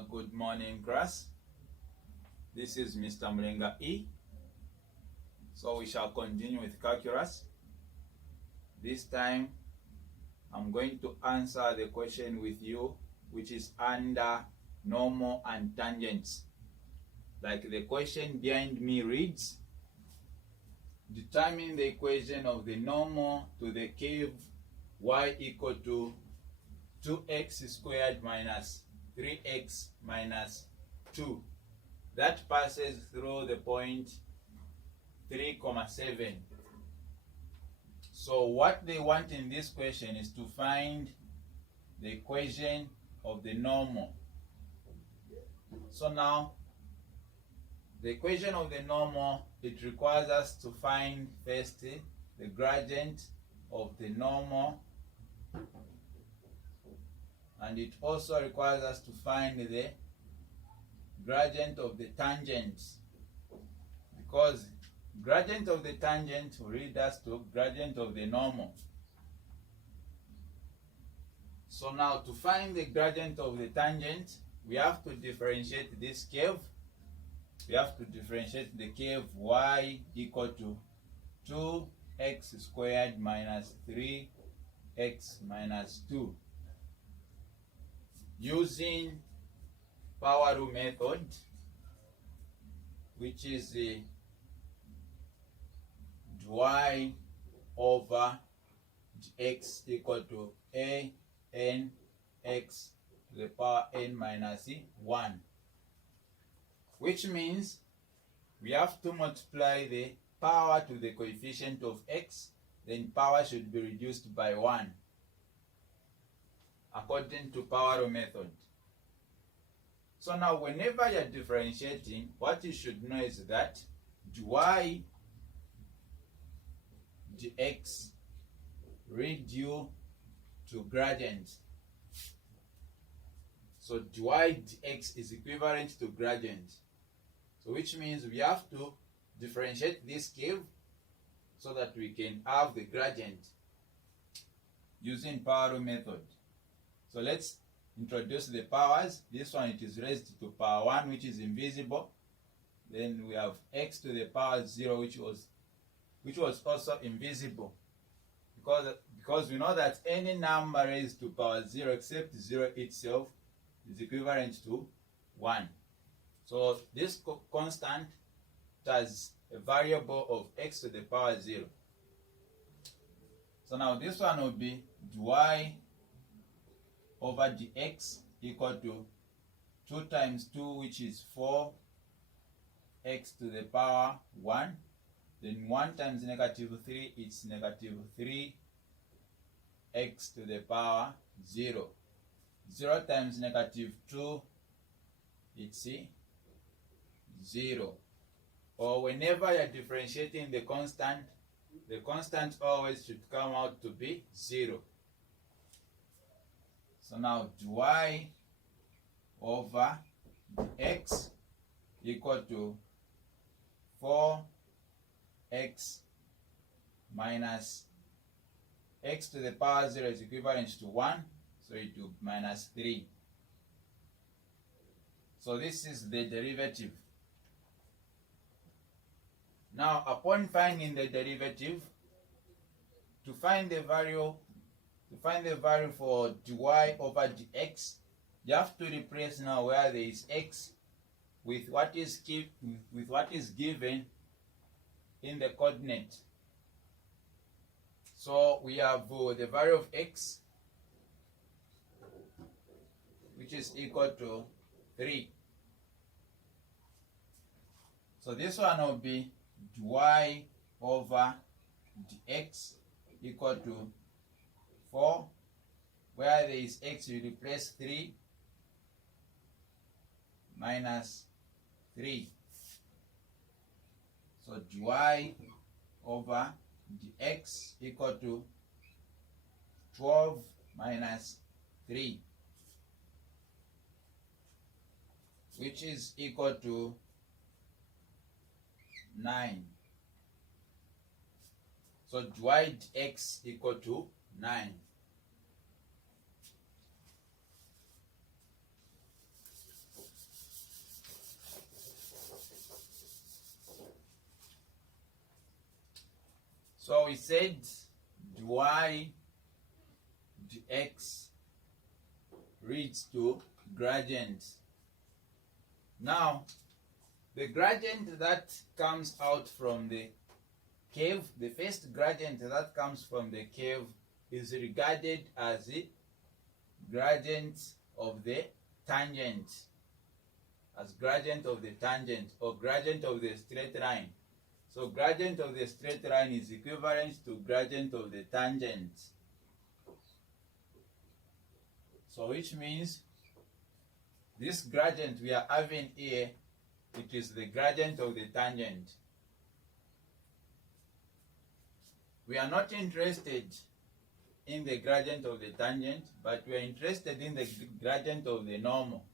Good morning, class. This is Mr. Mlenga E. So we shall continue with calculus. This time, I'm going to answer the question with you, which is under normal and tangents. Like the question behind me reads, determine the equation of the normal to the curve y equal to 2x squared minus 3x minus 2 that passes through the point 3,7. So what they want in this question is to find the equation of the normal. So now, the equation of the normal, it requires us to find first the gradient of the normal, and it also requires us to find the gradient of the tangent, because gradient of the tangent will lead us to gradient of the normal. So now, to find the gradient of the tangent, we have to differentiate this curve. We have to differentiate the curve y equal to 2x squared minus 3x minus 2 using power rule method, which is the y over x equal to a n x to the power n minus 1, which means we have to multiply the power to the coefficient of x, then power should be reduced by 1 according to power rule method. So now, whenever you're differentiating, what you should know is that dy dx lead you to gradient. So dy dx is equivalent to gradient. So which means we have to differentiate this curve so that we can have the gradient using power rule method. So let's introduce the powers. This one, it is raised to power 1, which is invisible. Then we have x to the power 0, which was also invisible, because we know that any number raised to power 0 except 0 itself is equivalent to 1. So this constant has a variable of x to the power 0. So now this one will be dy over dx equal to 2 times 2, which is 4x to the power 1. Then 1 times negative 3, it's negative 3x to the power 0. 0 times negative 2, it's 0. Or whenever you're differentiating the constant always should come out to be 0. So now dy over x equal to 4x minus x to the power 0 is equivalent to 1, so it will be minus 3. So this is the derivative. Now, upon finding the derivative, to find the value for dy over dx, you have to replace now where there is x with what is given in the coordinate. So we have the value of x, which is equal to 3. So this one will be dy over dx equal to 4. Where there is x, you replace 3 minus 3. So dy over dx equal to 12 minus 3, which is equal to 9. So dy dx equal to 9. So we said y dx leads to gradient. Now, the gradient that comes out from the curve, the first gradient that comes from the curve is regarded as the gradient of the tangent, as gradient of the tangent or gradient of the straight line. So gradient of the straight line is equivalent to gradient of the tangent. So which means this gradient we are having here, it is the gradient of the tangent. We are not interested in the gradient of the tangent, but we are interested in the gradient of the normal.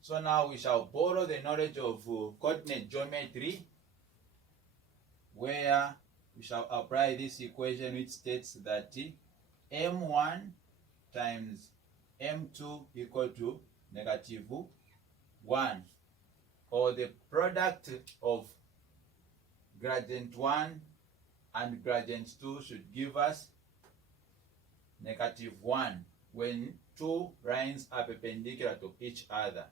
So now we shall borrow the knowledge of coordinate geometry, where we shall apply this equation which states that m1 times m2 equal to negative 1, or the product of gradient 1 and gradient 2 should give us negative 1 when two lines are perpendicular to each other.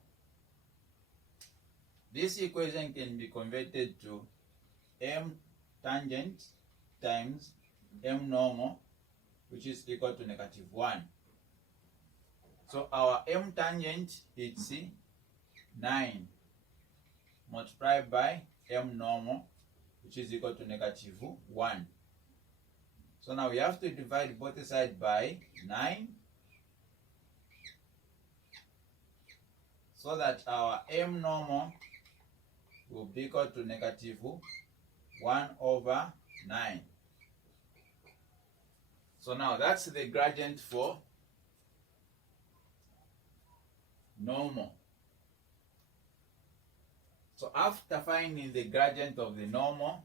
This equation can be converted to m tangent times m normal, which is equal to negative 1. So our m tangent is 9 multiplied by m normal, which is equal to negative 1. So now we have to divide both sides by 9 so that our m normal will be equal to negative 1 over 9. So now that's the gradient for normal. So after finding the gradient of the normal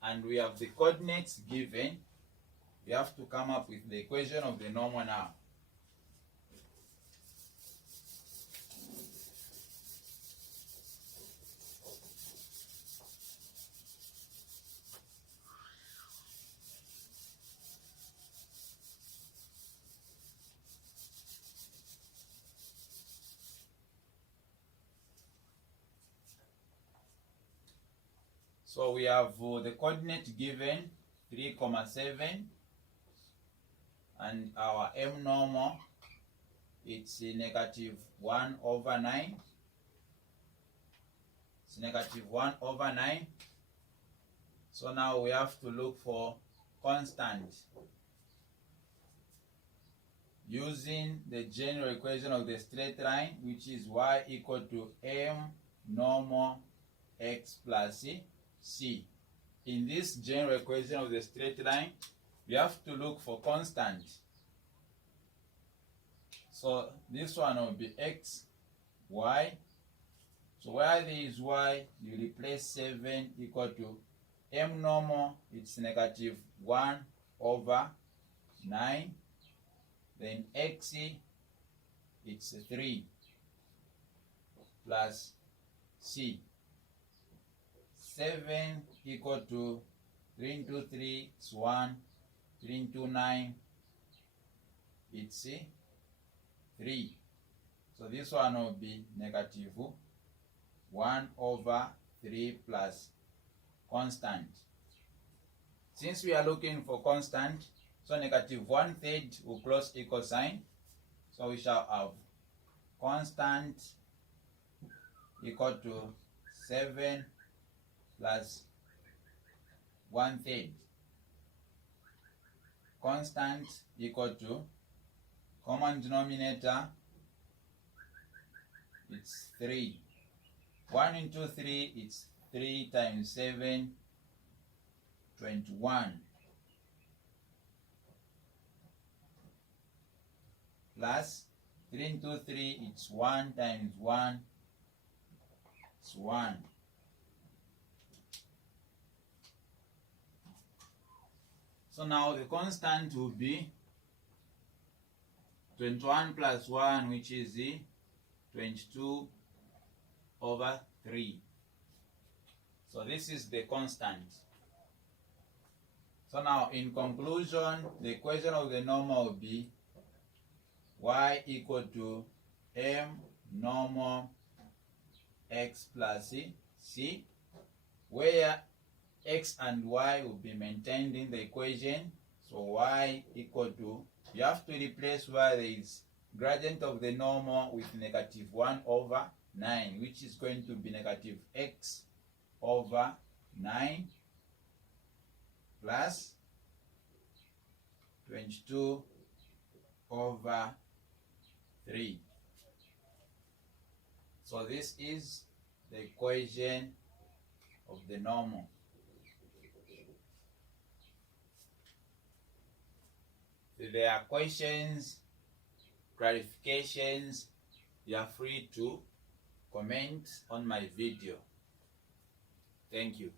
and we have the coordinates given, we have to come up with the equation of the normal now. So we have the coordinate given 3,7, and our m normal, it's negative 1 over 9. It's negative 1 over 9. So now we have to look for constant using the general equation of the straight line, which is y equal to m normal x plus c. In this general equation of the straight line, we have to look for constant. So this one will be x, y. So where there is y, you replace 7 equal to m normal, it's negative 1 over 9. Then x, it's 3 plus c. 7 equal to 3 into 3, it's 1. 3 into 9, it's 3. So this one will be negative 1 over 3 plus constant. Since we are looking for constant, so negative 1/3 will close equal sign. So we shall have constant equal to 7 plus 1/3. Constant equal to common denominator, it's 3. 1 into 3, it's 3 times 7, 21. Plus 3 into 3, it's 1 times 1, it's 1. So now the constant will be 21 plus 1, which is 22 over 3. So this is the constant. So now, in conclusion, the equation of the normal will be y equal to m normal x plus c, where x and y will be maintained in the equation. So y equal to, you have to replace where there is gradient of the normal with negative 1 over 9, which is going to be negative x over 9 plus 22 over 3. So this is the equation of the normal. If there are questions, clarifications, you are free to comment on my video. Thank you.